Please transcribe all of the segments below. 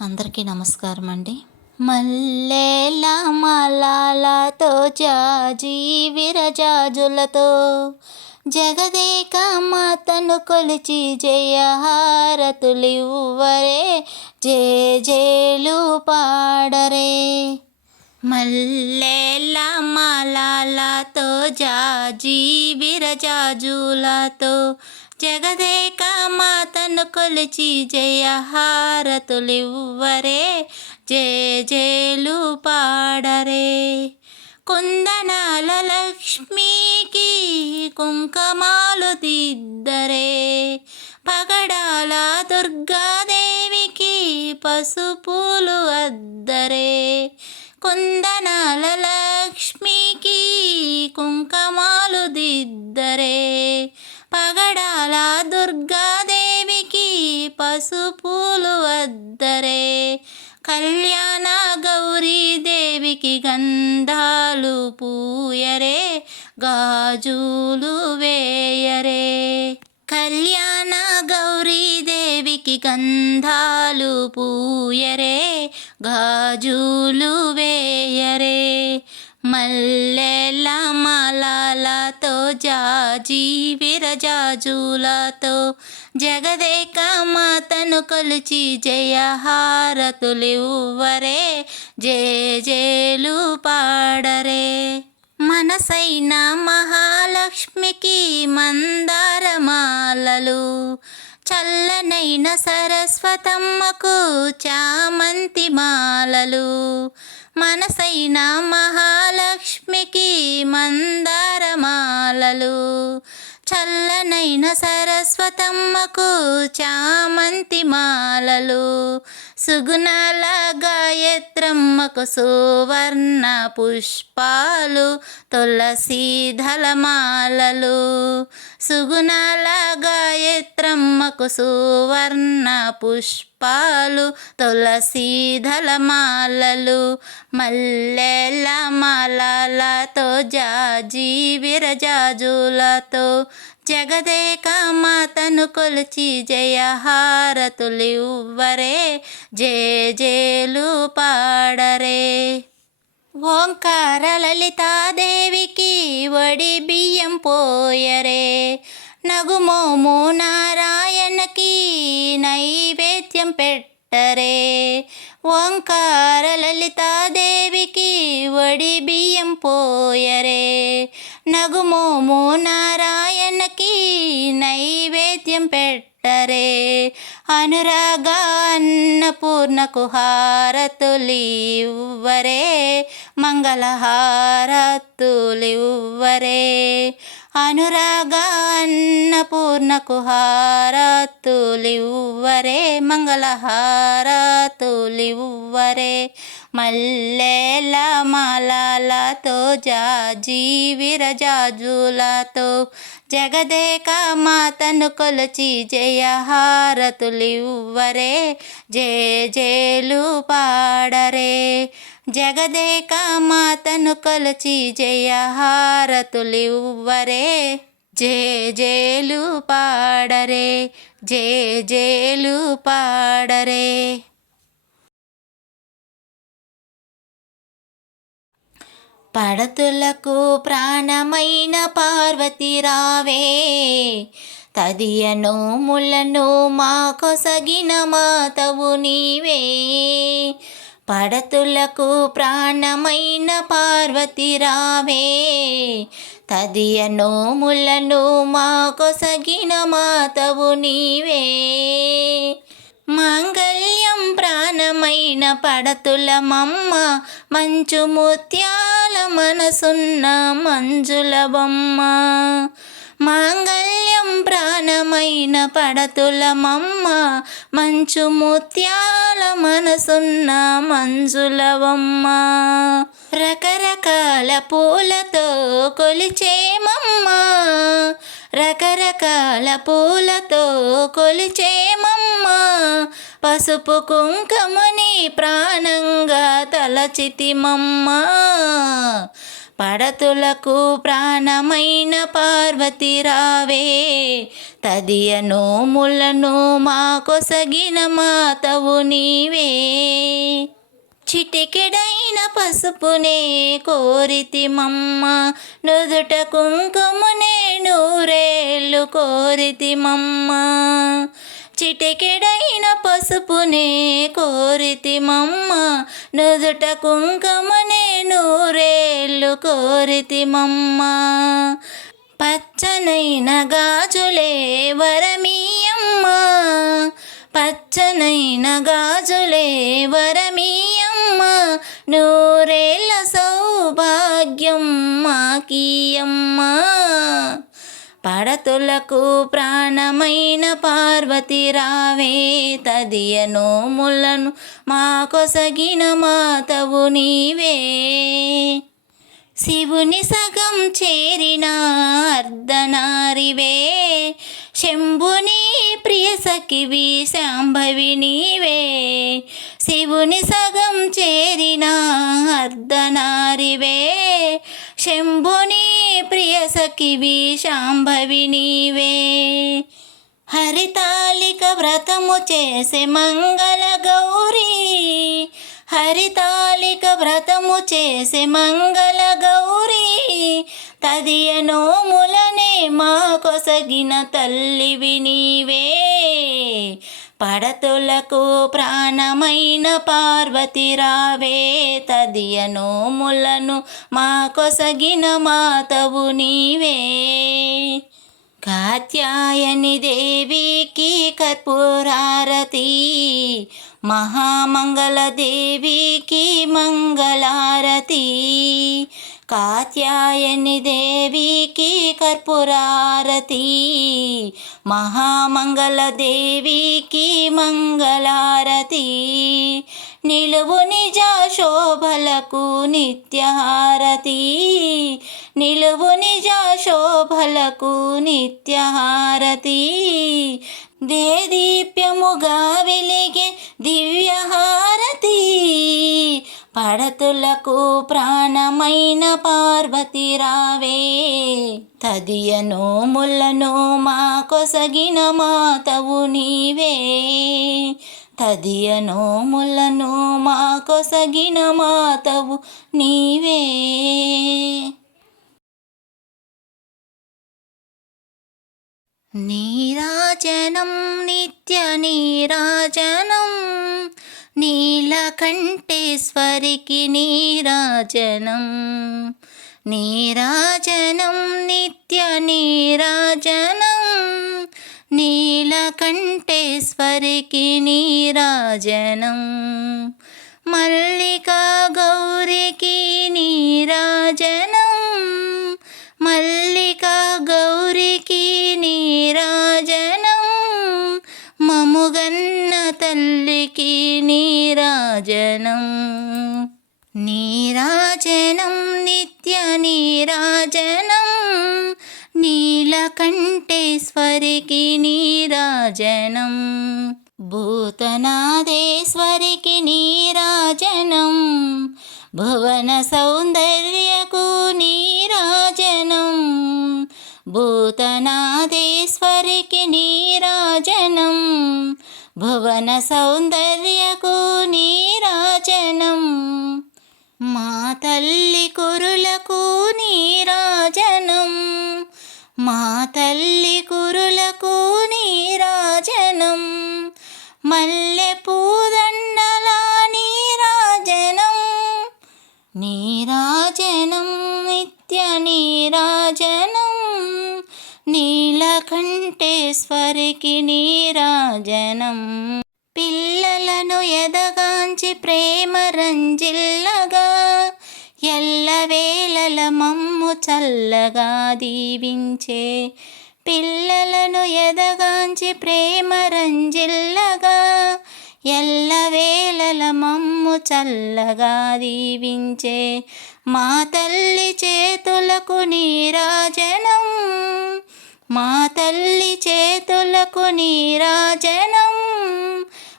అందరికీ నమస్కారం అండి. మల్లెల మాలలతో జాజి విరజాజులతో జగదేక మాతను కొలిచి జయహారతులివ్వరే, జేజేలు పాడరే. మల్లెల మాలలతో జాజి విరజాజులతో జగదేక మాతను కొలిచి జయహారతులివ్వరే, జేజేలు పాడరే. కుందనాల లక్ష్మికి కుంకుమాలు దిద్దరే, పగడాల దుర్గాదేవికి పసుపులు అద్దరే. కుందనాల లక్ష్మికి కుంకుమాలు దిద్దరే, పగడాల దుర్గాదేవికి పసుపులు అద్దరే. కళ్యాణ గౌరీదేవికి గంధాలు పూయరే, గాజులు వేయరే. కళ్యాణ గౌరీదేవికి గంధాలు పూయరే, గాజులు వేయరే. మల్లెల మాలలతో జాజి విరజాజులతో జగదేక మాతను కొలిచి జయహారతులివ్వరే, జేజేలు పాడరే. మనసైన మహాలక్ష్మికి మందారమాలలు, చల్లనైన సరస్వతమ్మకు చామంతి మాలలు. మనసైన మహాలక్ష్మికి మందారమాలలు, చల్లనైన సరస్వతమ్మకు చామంతి మాలలు. సుగుణాల గాయత్రమ్మకు సువర్ణ పుష్పాలు, తులసి దళమాలలు. సుగుణాల గాయత్రమ్మకు సువర్ణ పుష్పాలు, తులసి దళమాలలు. మల్లెల మాలలతో జాజి విరజాజులతో జగదేక మాతను కొలిచి జయహారతులివ్వరే, జేజేలు పాడరే. ఓంకార లలితాదేవికి వడి బియ్యం పోయరే, నగుమోము నారాయణకి నైవేద్యం పెట్టరే. ఓంకార లలితాదేవికి వడి బియ్యం పోయరే, నగుమోము నారాయణకి నైవేద్యం పెట్టరే. అనురాగ అన్నపూర్ణకు హారతులివ్వరే, మంగళహారతులివ్వరే. అనురాగ అన్నపూర్ణకు హారతులివ్వరే, మంగళహారతులివ్వరే. మల్లెల మాలలతో జాజి విరజాజులతో జగదేక మాతను కొలిచి జయహారతులివ్వరే, జేజేలు పాడరే. జగదేక మాతను కొలిచి జయహారతులివ్వరే, జేజేలు పాడరే, జేజేలు పాడరే. పడతులకు ప్రాణమైన పార్వతి రావే, తదియ నోములను మా కొసగిన మాతవు నీవే. పడతులకు ప్రాణమైన పార్వతి రావే, తదియ నోములను మా కొసగిన మాతవు నీవే. మాంగళ్యం ప్రాణమైన పడతుల మమ్మ, మంచు ముత్యాల మనసున్న మంజుల బొమ్మ. మాంగళ్యం ప్రాణమైన పడతుల మమ్మ, మంచు ముత్యాల మనసున్న మంజుల బొమ్మ. రకరకాల పూలతో కొలిచేమమ్మ, రకరకాల పూలతో కొలిచేమమ్మ. పసుపు కుంకుమని ప్రాణంగా తలచితిమమ్మ, పడతులకు ప్రాణమైన పార్వతి రావే, తదియ నోములను మా కొసగిన మాతవు నీవే. చిటికెడైన పసుపునే కోరితిమమ్మ, నుదుట కుంకుమనే నూరేళ్ళు కోరితిమమ్మ. చిటికెడైన పసుపునే కోరితిమమ్మ, నుదుట కుంకుమనే నూరేళ్ళు కోరితిమమ్మ. పచ్చనైన గాజులే వరమీయమ్మ, పచ్చనైన గాజులే వరమీయమ్మ, నూరేళ్ళ సౌభాగ్యం మాకీయమ్మ. పడతులకు ప్రాణమైన పార్వతి రావే, తదియ నోములను మా కొసగిన మాతవు నీవే. శివుని సగం చేరిన అర్ధనారివే, శంభుని ప్రియ సఖివి శాంభవి నీవే. శివుని సగం చేరిన అర్ధనారివే, శంభుని ప్రియ సఖివి శాంభవి నీవే. హరితాళిక వ్రతము చేసే మంగళ గౌరీ, హరితాళిక వ్రతము చేసే మంగళ గౌరీ, తదియ నోములనే మా కొసగిన తల్లివి నీవే. పడతులకు ప్రాణమైన పార్వతి రావే, తదియ నోములను మా కొసగిన మాతవు నీవే. కాత్యాయని దేవికి కర్పూరారతి, మహామంగళ దేవికి మంగళారతి. కాత్యాయని దేవికి కర్పూరారతి, మహామంగళ దేవికి మంగళారతి. నిలువు నిజ శోభలకు నిత్యహారతి, నిలువు నిజ శోభలకు నిత్యహారతి. దేదీప్యముగా వెలిగే దివ్యహారతి, పడతులకు ప్రాణమైన పార్వతి రావే, తదియ నోములను మా కొసగిన మాతవు నీవే. తదియ నోములను మా కొసగిన మాతవు నీవే. నీరాజనం నిత్య నీరాజనం, నీలకంఠేశ్వరికి నీరాజనం. నీరాజనం నిత్య నీరాజనం, నీలకంఠేశ్వరికి నీరాజనం. మల్లికా గౌరికి నీరాజనం, మల్లికా గౌరికి నీరాజనం. మముగన్న తల్లికి నీరాజనం. నీరాజనం నిత్య నీరాజనం, నీలకంఠేశ్వరికి నీరాజనం. భూతనాదేశ్వరికి నీరాజనం, భువన సౌందర్యకు నీరాజనం. భూతనాదేశ్వరికి నీరాజనం, భువన సౌందర్యకు నీరాజనం. మా తల్లి కురులకు నీరాజనం, మా తల్లి కురులకు నీరాజనం. మల్లె పూదండల నీరాజనం, నీరాజనం నిత్య నీరాజనం. నీలకంఠేశ్వరికి నీరాజనం. పిల్లలను ఎదగాంచి ప్రేమ రంజిల్లగా, ఎల్లవేళల మమ్ము చల్లగా దీవించే. పిల్లలను ఎదగాంచి ప్రేమ రంజిల్లగా, ఎల్లవేళల మమ్ము చల్లగా దీవించే. మా తల్లి చేతులకు నీరాజనం, మా తల్లి చేతులకు నీరాజనం.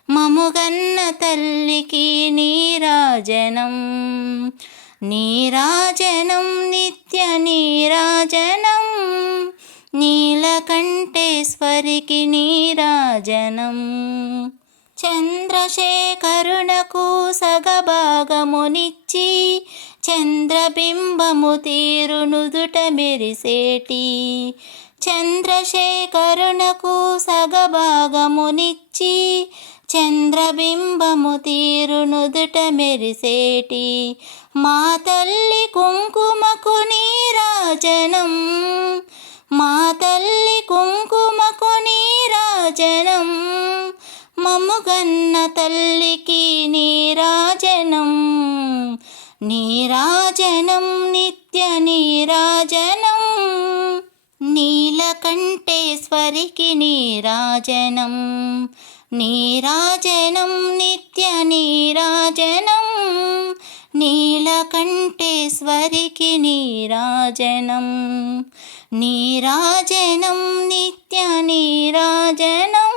మముగన్న తల్లికి నీరాజనం. నీరాజనం నిత్య నీరాజనం నీలకంఠేశ్వరికి నీరాజనం. చంద్రశేఖరునకు సగభాగమునిచ్చి చంద్రబింబము తీరు నుదుట మెరిసేటి. చంద్రశేఖరునకు సగభాగమునిచ్చి చంద్రబింబము తీరు నుదుట మెరిసేటి. మా తల్లి కుంకుమకు నీరాజనం, మా తల్లి కుంకుమకు నీరాజనం, మమ్ముగన్న తల్లికి నీరాజనం. నీరాజనం నిత్య నీరాజనం నీలకంఠేశ్వరికి నీరాజనం. నీరాజనం నిత్య నీరాజనం నీలకంఠేశ్వరికి నీరాజనం. నీరాజనం నిత్య నీరాజనం.